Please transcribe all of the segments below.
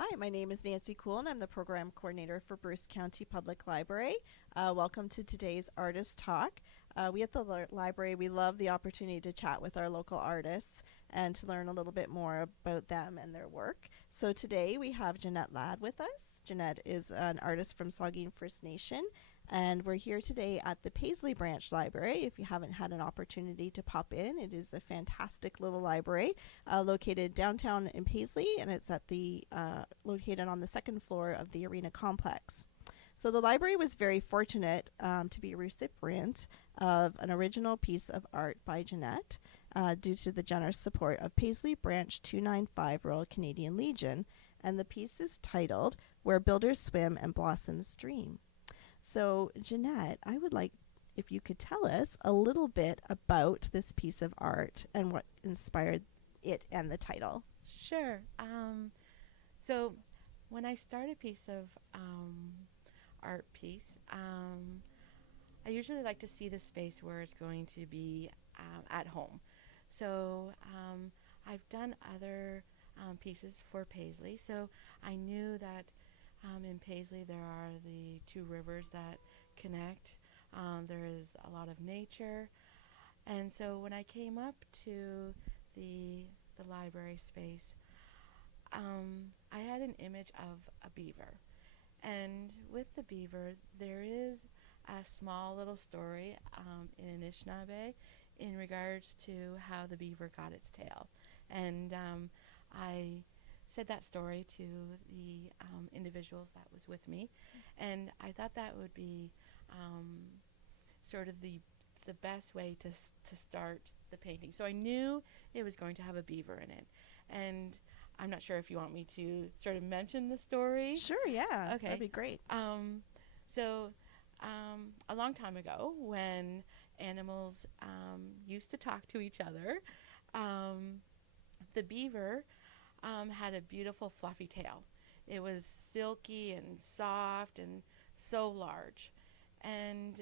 Hi, my name is Nancy Cool, and I'm the program coordinator for Bruce County Public Library. Welcome to today's Artist Talk. We at the library, we love the opportunity to chat with our local artists and to learn a little bit more about them and their work. So today we have Jeanette Ladd with us. Jeanette is an artist from Saugeen First Nation, and we're here today at the Paisley Branch Library. If you haven't had an opportunity to pop in, it is a fantastic little library located downtown in Paisley, and it's at the located on the second floor of the arena complex. So the library was very fortunate to be a recipient of an original piece of art by Jeanette due to the generous support of Paisley Branch 295 Royal Canadian Legion, and the piece is titled Where Builders Swim and Blossoms Dream. So, Jeanette, I would like if you could tell us a little bit about this piece of art and what inspired it and the title. Sure. So when I start a piece of art piece, I usually like to see the space where it's going to be at home. So I've done other pieces for Paisley. So I knew that in Paisley there are the two rivers that connect. There is a lot of nature. And so when I came up to the library space, I had an image of a beaver. And with the beaver, there is a small little story in Anishinaabe in regards to how the beaver got its tail. And I said that story to the individuals that was with me, and I thought that would be sort of the best way to start the painting. So I knew it was going to have a beaver in it, and I'm not sure if you want me to sort of mention the story. Sure, yeah, Okay. that'd be great. So a long time ago, when animals used to talk to each other, the beaver had a beautiful fluffy tail. It was silky and soft and so large. And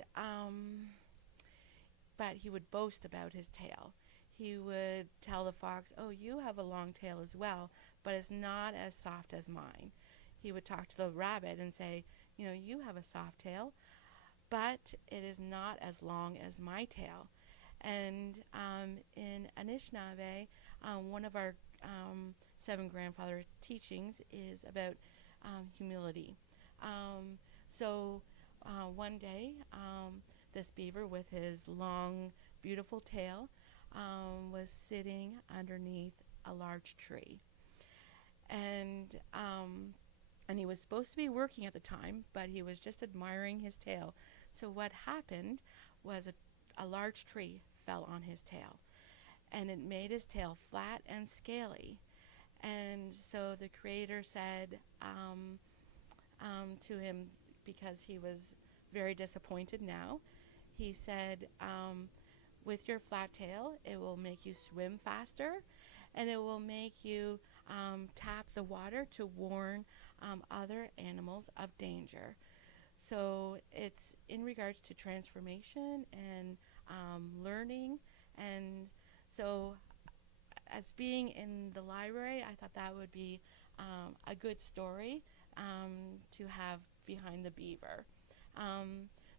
but he would boast about his tail. He would tell the fox, "Oh, you have a long tail as well, but it's not as soft as mine." He would talk to the rabbit and say, "You have a soft tail, but it is not as long as my tail." And in Anishinaabe, one of our seven grandfather teachings is about humility. So one day, this beaver with his long, beautiful tail was sitting underneath a large tree. And and he was supposed to be working at the time, but he was just admiring his tail. So what happened was a large tree fell on his tail, and it made his tail flat and scaly. And so the creator said to him, because he was very disappointed now, he said, with your flat tail, it will make you swim faster, and it will make you tap the water to warn other animals of danger. So it's in regards to transformation and learning. And so, as being in the library, I thought that would be a good story to have behind the beaver.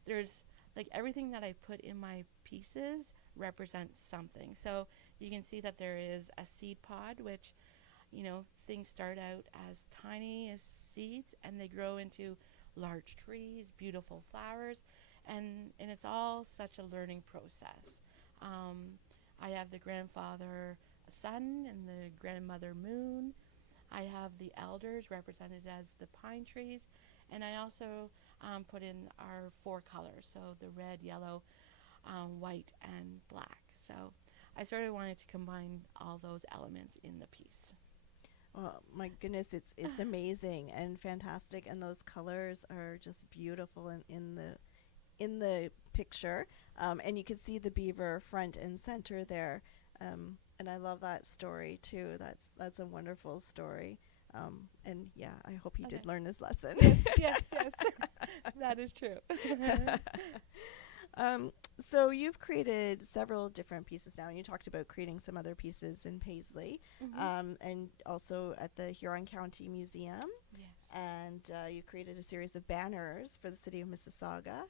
There's like everything that I put in my pieces represents something. So you can see that there is a seed pod, which things start out as tiny as seeds and they grow into large trees, beautiful flowers, and it's all such a learning process. I have the grandfather sun and the grandmother moon. I have the elders represented as the pine trees, and I also put in our four colors, so the red, yellow, white, and black. So I sort of wanted to combine all those elements in the piece. Oh my goodness, it's amazing and fantastic, and those colors are just beautiful in the picture. And you can see the beaver front and center there. And I love that story too. That's a wonderful story. And yeah, I hope he did learn his lesson. Yes, yes, yes. That is true. So you've created several different pieces now, and you talked about creating some other pieces in Paisley, and also at the Huron County Museum. Yes. And you created a series of banners for the city of Mississauga.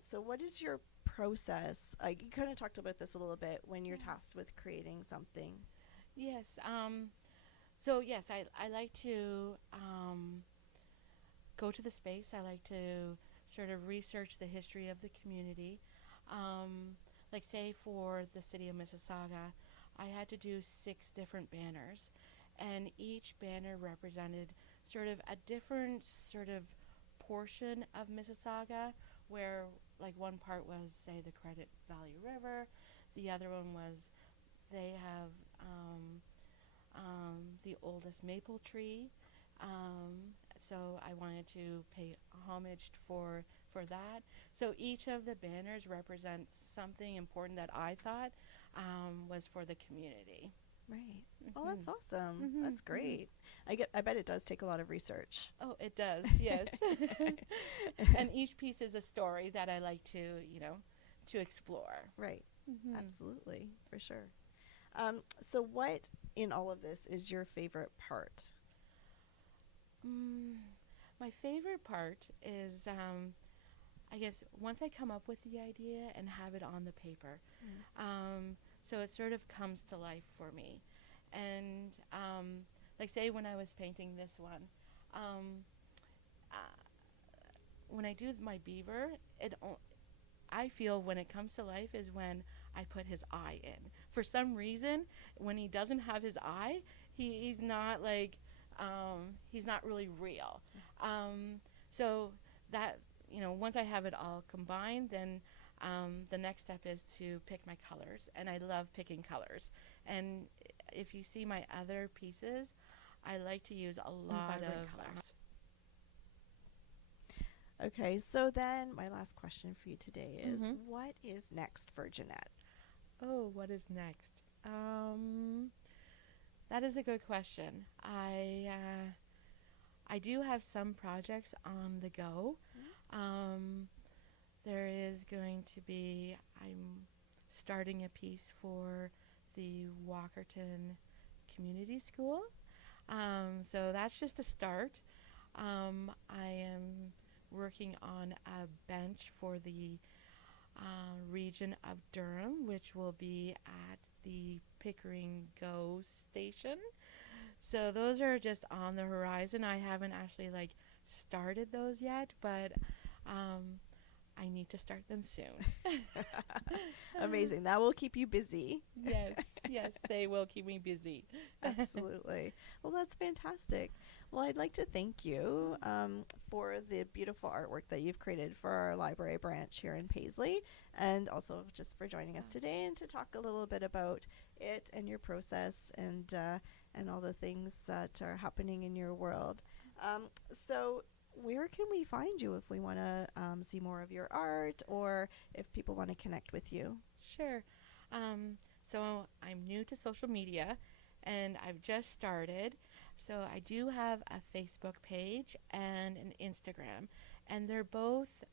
So what is your process? You kind of talked about this a little bit when you're tasked with creating something. Yes. So yes, I like to go to the space. I like to sort of research the history of the community. Like say for the city of Mississauga, I had to do 6 different banners, and each banner represented sort of a different sort of portion of Mississauga, where like one part was say the Credit Valley River, the other one was they have the oldest maple tree. So I wanted to pay homage for that. So each of the banners represents something important that I thought was for the community. Right. Oh, that's awesome. That's great. I bet it does take a lot of research. Oh, it does. Yes. And each piece is a story that I like to, to explore. Right. Absolutely, for sure. So what in all of this is your favorite part? My favorite part is, I guess, once I come up with the idea and have it on the paper. So it sort of comes to life for me. And like say when I was painting this one, when I do my beaver, I feel when it comes to life is when I put his eye in. For some reason, when he doesn't have his eye, he's not like, he's not really real. So that, once I have it all combined, then the next step is to pick my colors. And I love picking colors. And if you see my other pieces, I like to use a lot of colors. Okay, so then my last question for you today is, what is next for Jeanette? Oh, what is next? That is a good question. I do have some projects on the go. There is going to be, I'm starting a piece for the Walkerton Community School. So that's just a start. I am working on a bench for the region of Durham, which will be at the Pickering Go station. So those are just on the horizon. I haven't actually started those yet, but I need to start them soon. Amazing. That will keep you busy. Yes, they will keep me busy. Absolutely. Well, that's fantastic. Well, I'd like to thank you for the beautiful artwork that you've created for our library branch here in Paisley, and also just for joining us today and to talk a little bit about it and your process and all the things that are happening in your world. So where can we find you if we want to see more of your art, or if people want to connect with you? Sure. So I'm new to social media, and I've just started. So I do have a Facebook page and an Instagram, and they're both.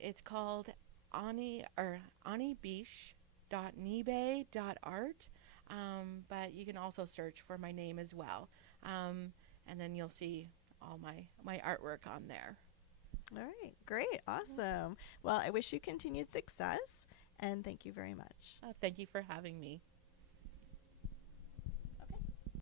It's called anibish.nibe.art, but you can also search for my name as well, and then you'll see all my artwork on there. All right, great, awesome. Well, I wish you continued success, and thank you very much. Thank you for having me.